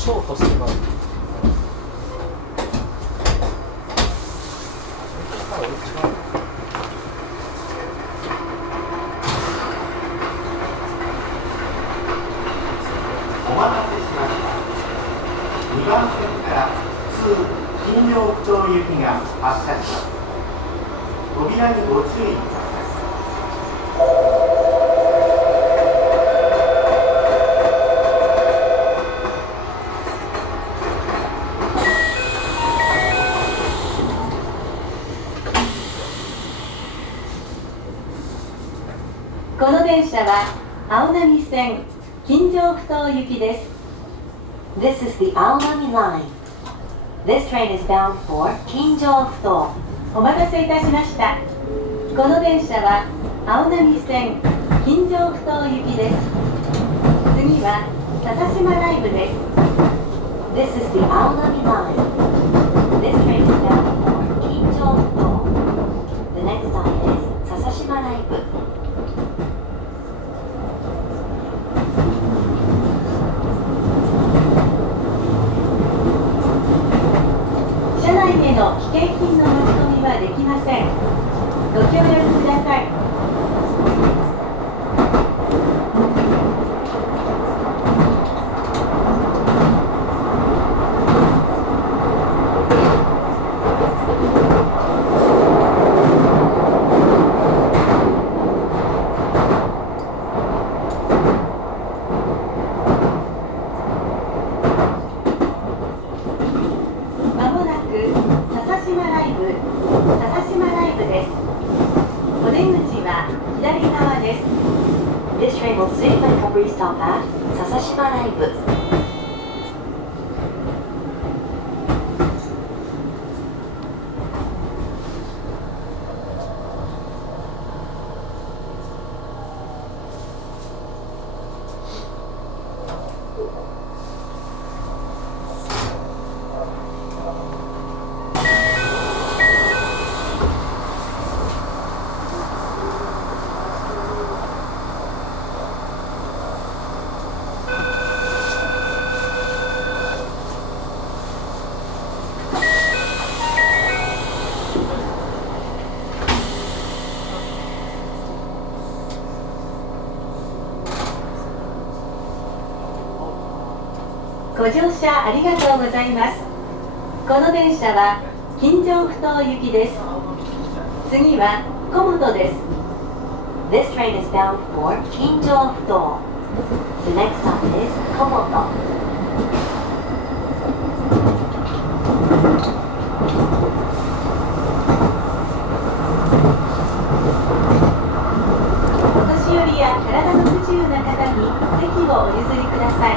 ショートしてまう。お待たせしました。2番線から普通金陽区町行きが発車します。扉にご注意ください。この電車は青波線金城ふ頭行きです。This is the Aonami line. This train is bound for 金城ふ頭。お待たせいたしました。この電車は青波線金城ふ頭行きです。次は笹島ライブです。This is the Aonami line. This train is bound for 金城ふ頭。The next stop is 笹島ライブ。車内への危険品の持ち込みはできません。ご協力ください。まもなく笹島ライブです。お出口は左側です。This train will save and recovery stop at 笹島ライブ。ご乗車ありがとうございます。この電車は金城ふ頭行きです。次は小本です。This train is bound for 金城ふ頭。The next stop is 小本。お年寄りや体の不自由な方に席をお譲りください。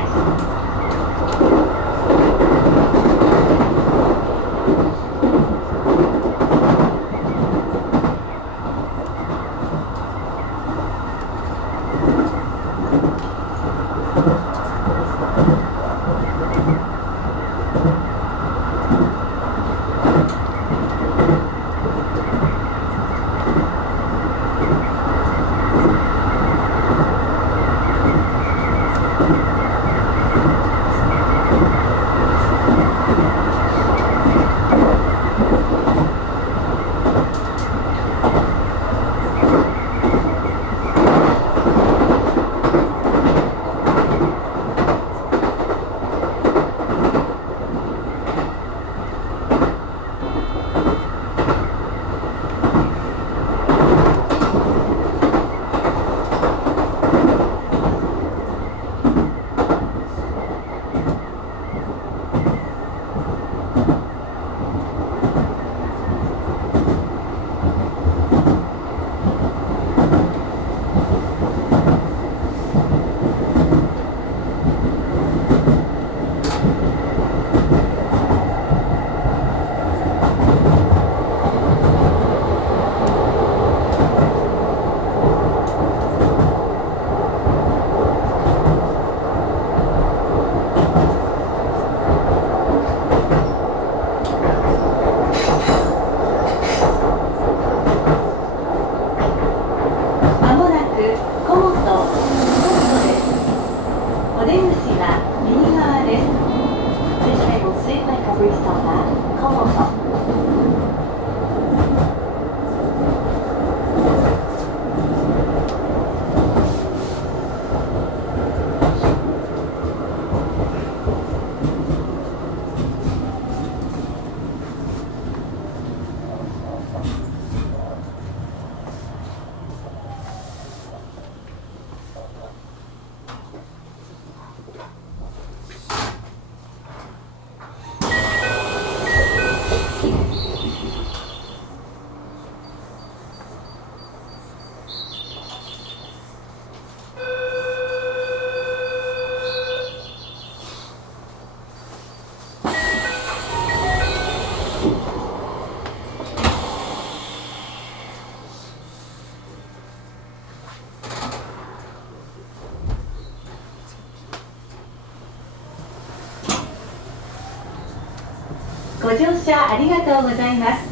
ご乗車ありがとうございます。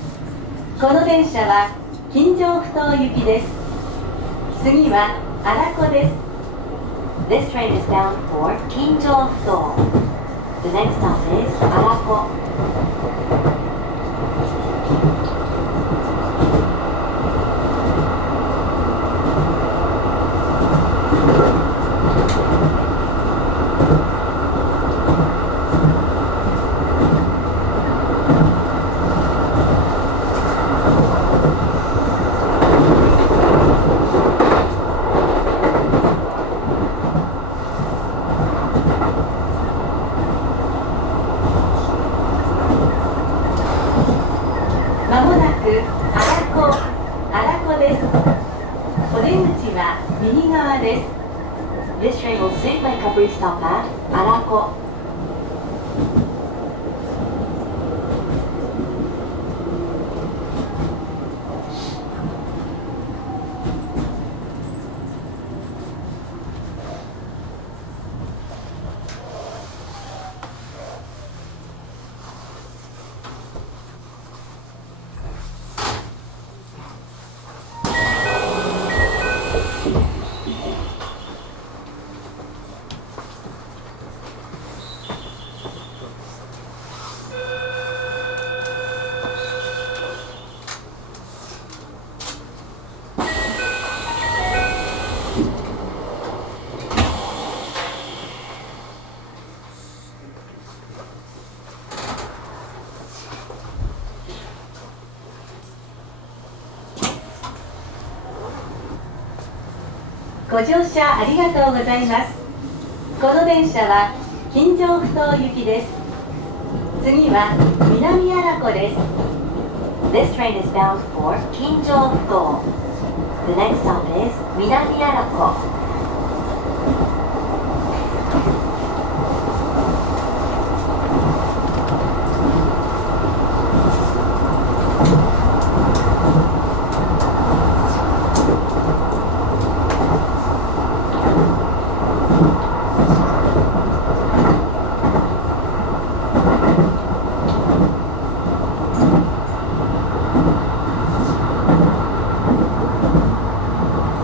この電車は金城ふ頭行きです。次は荒子です。This train is bound for 金城ふ頭。The next stop is 荒子。まもなく荒子です。お出口は右側です。This train will soon make a brief stop at 荒子。ご乗車ありがとうございます。この電車は金城ふ頭行きです。次は南荒子です。This train is bound for 金城ふ頭。The next stop is 南荒子。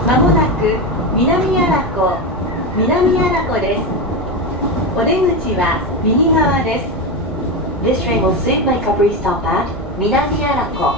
まもなく南荒子です。お出口は右側です。This train will soon make a brief stop at 南荒子。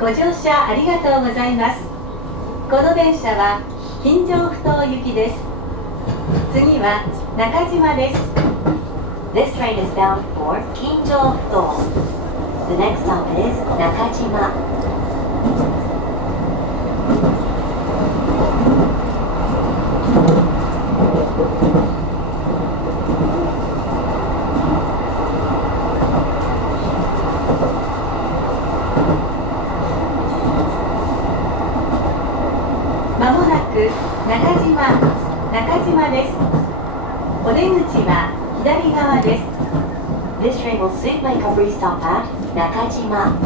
ご乗車ありがとうございます。この電車は金城ふ頭行きです。次は中島です。This train is bound for 金城ふ頭。The next stop is 中島。まもなく中島です。お出口は左側です。This train will soon make a brief stop at 中島。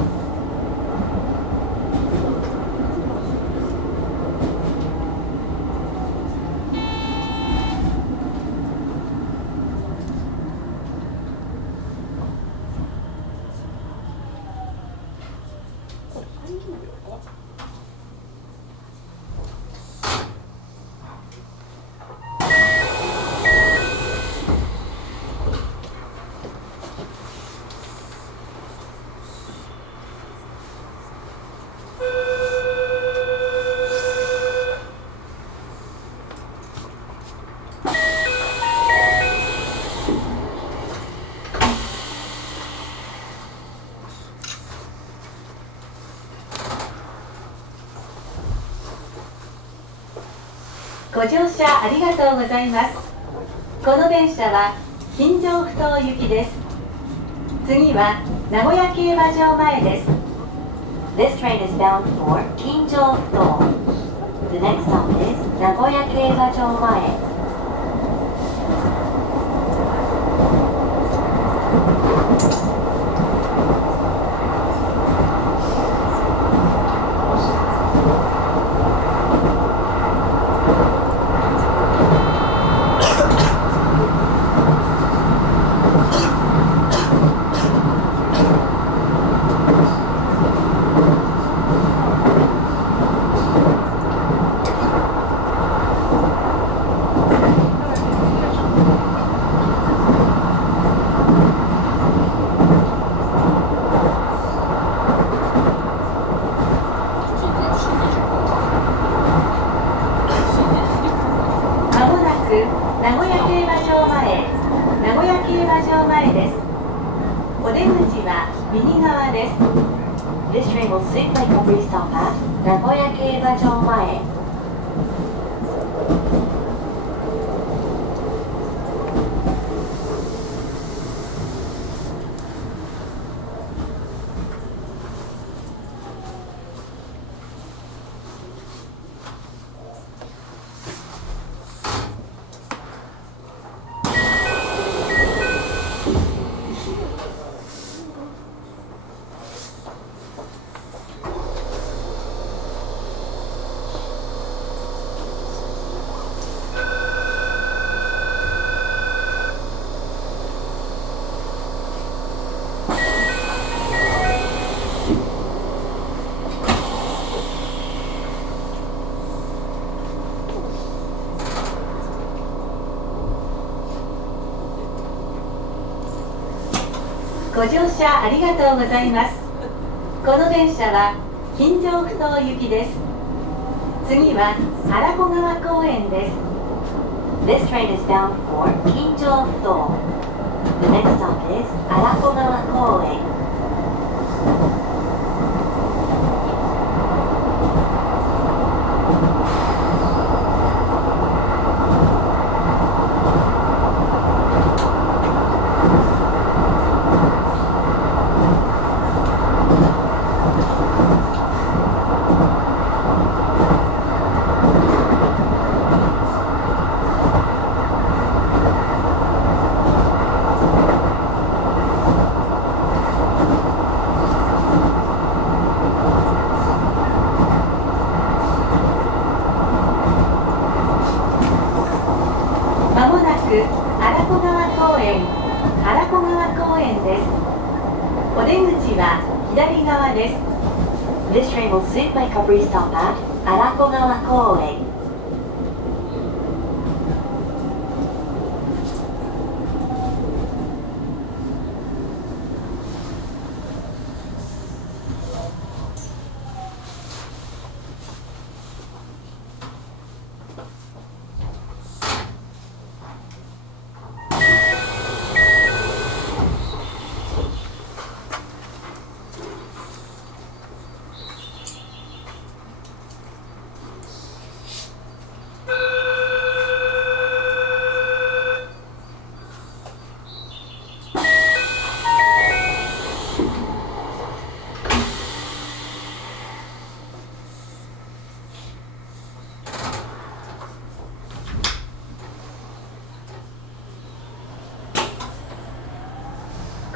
ご乗車ありがとうございます。この電車は金城ふ頭行きです。次は名古屋競馬場前です。This train is bound for 金城ふ頭。The next stop is 名古屋競馬場前。名古屋競馬場前、名古屋競馬場前です。お出口は右側です。This train will sit like a free stop at 名古屋競馬場前。ご乗車ありがとうございます。この電車は金城ふ頭行きです。次は荒子川公園です。This train is bound for 金城ふ頭。The next stop is 荒子川公園。まもなく荒子川公園、荒子川公園です。お出口は左側です。This train will sit by Capri stop at 荒子川公園。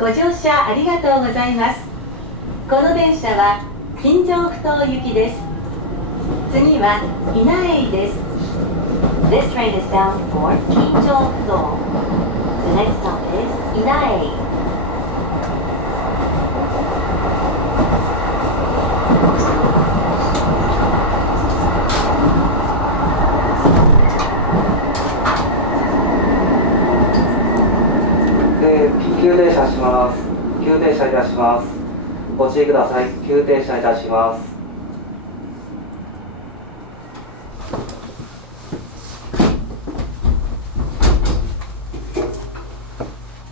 ご乗車ありがとうございます。この電車は金城ふ頭行きです。次は稲永です。This train is bound for 金城ふ頭。The next stop is 稲永。急停車します。急停車いたします。ご注意ください。急停車いたします。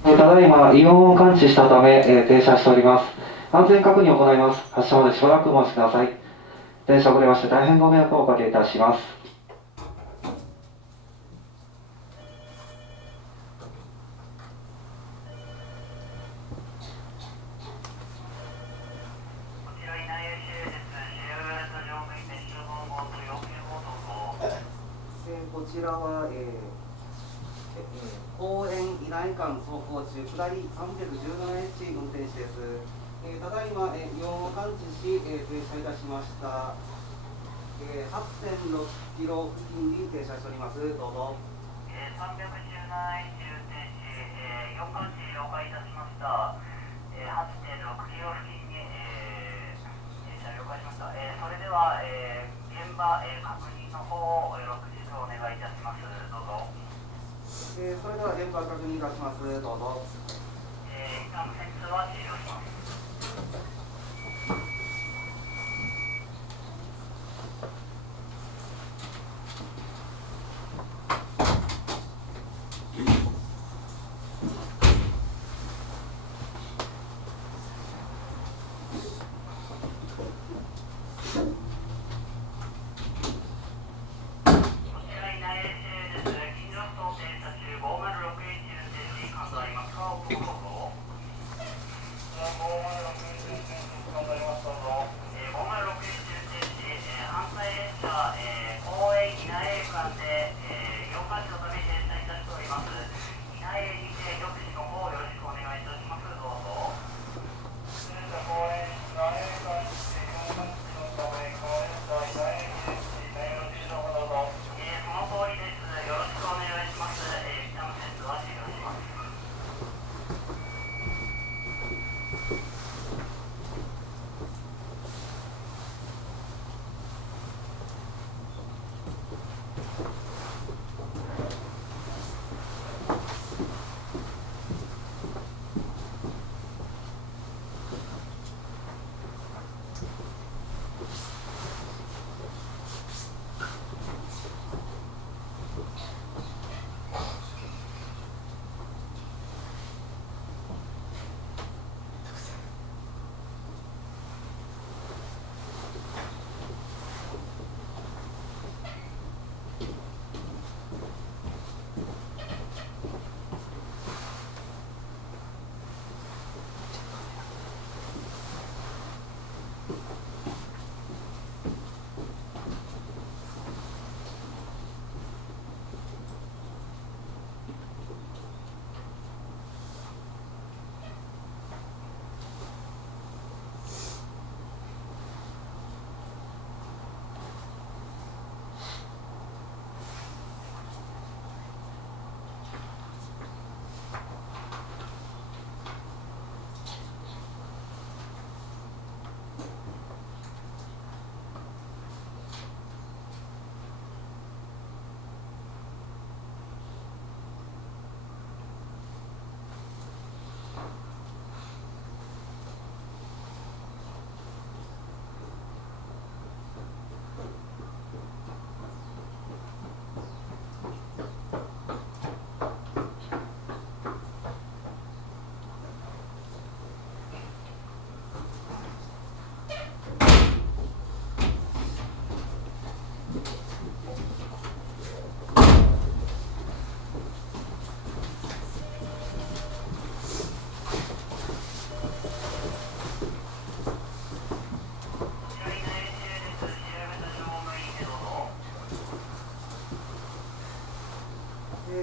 ただいま異音を感知したため、停車しております。安全確認を行います。発車までしばらくお待ちください。電車遅れまして大変ご迷惑をおかけいたします。ちらは、公園稲荷間走行中、下り 317H 運転士です。ただいま、異音を感知し、停車いたしました。8.6 キロ付近に停車しております。どうぞ。317H 運転士、4感知了解いたしました。8.6 キロ付近に、停車了解しました。それでは、現場、確認の方をよろしくお願いいたします。どうぞ。それでは現場確認いたします。どうぞ。一旦無線通話終了します。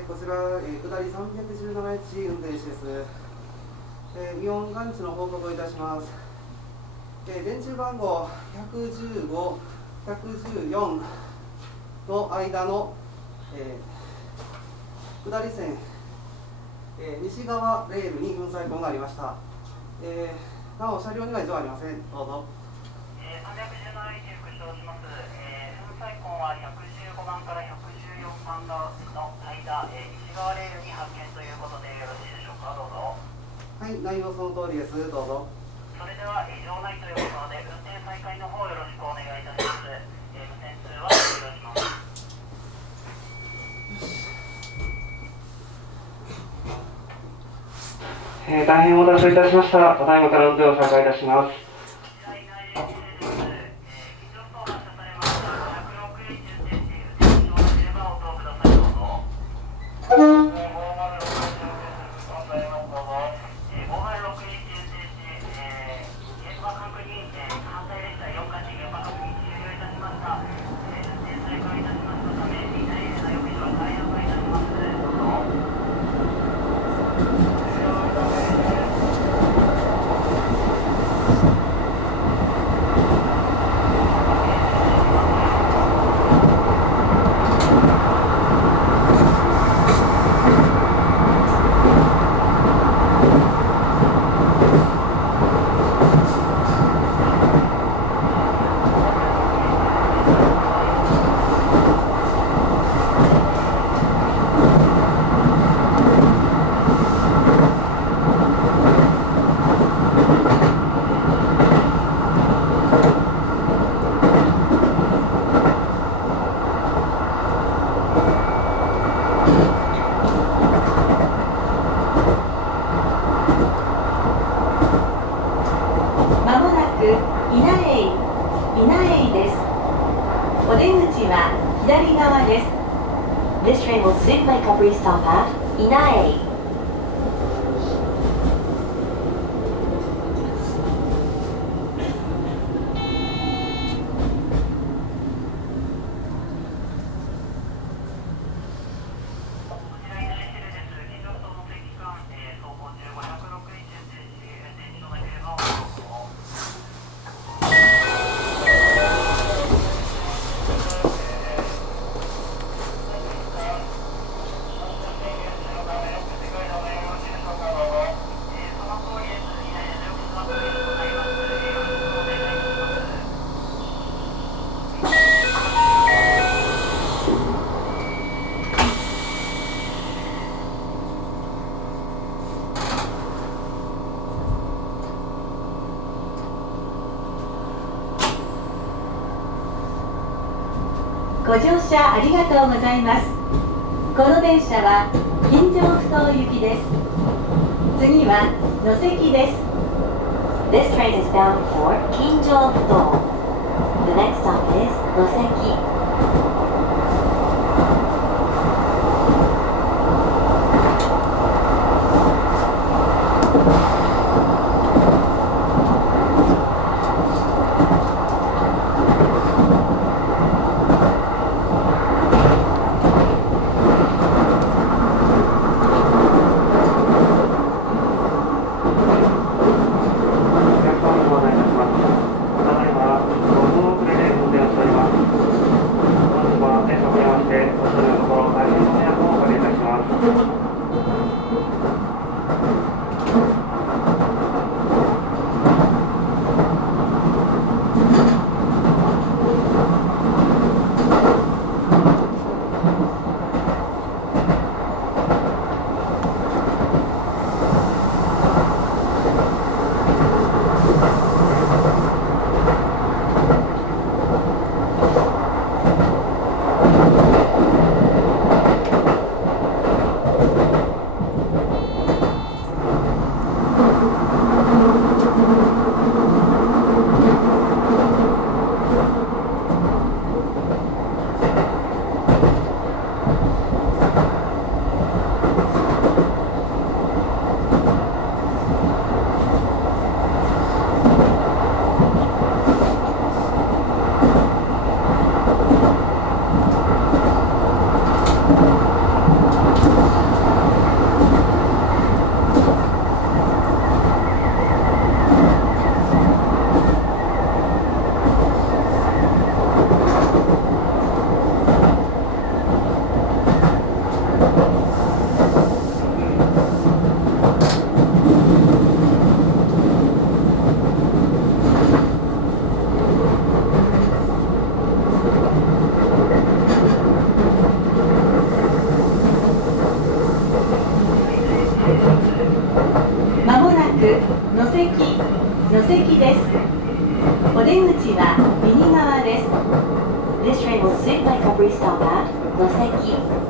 こちら、下り 317H 運転士です。異音感知の報告をいたします。電柱番号115、114の間の、下り線、西側レールに粉砕痕がありました。なお車両には異常ありません。どうぞ。317H復唱します。粉砕痕は115番から114番の間、西側レールに発見ということでよろしいでしょうか。どうぞ。はい、内容その通りです。どうぞ。それでは異常ないということで運転再開の方よろしくお願いいたします。無線通話終了します。大変お待たせいたしました。ただいまから運転を再開いたします。口は左側です。This train will soon make a restop at Inae. ご乗車ありがとうございます。この電車は金城ふ頭行きです。次は野関です。This train is bound for 金城ふ頭. The next stop is 野関. 野関です。お出口は右側です。This train will soon make a brief stop at 野関.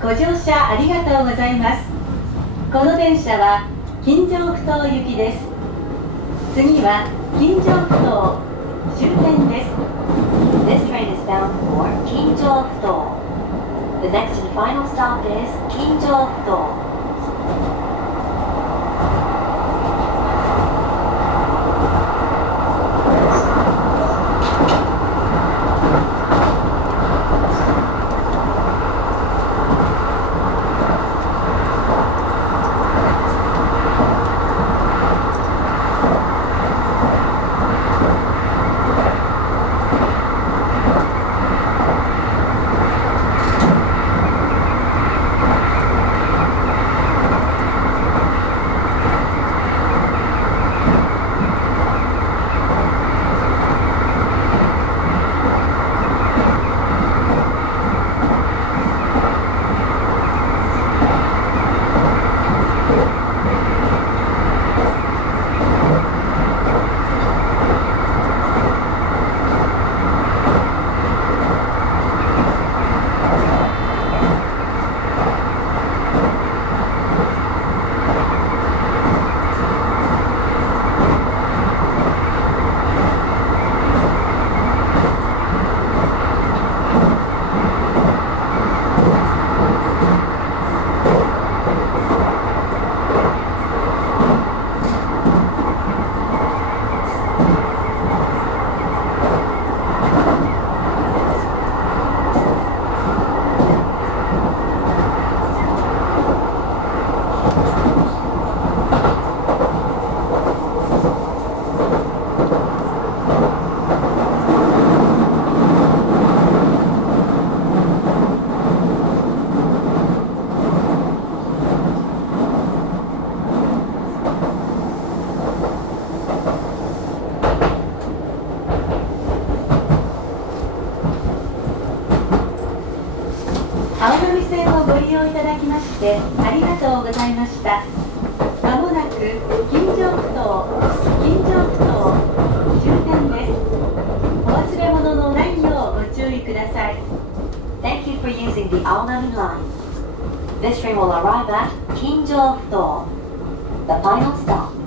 ご乗車ありがとうございます。この電車は金城ふ頭行きです。次は金城ふ頭終点です。This train is bound for Kinjo-Futo. The next and final stop is Kinjo-Futo. 青波線をご利用いただきましてありがとうございました。まもなく金城ふ頭終点です。お忘れ物のないようご注意ください。Thank you for using the Aonami line. This train will arrive at Kinjo-Futo, the final stop.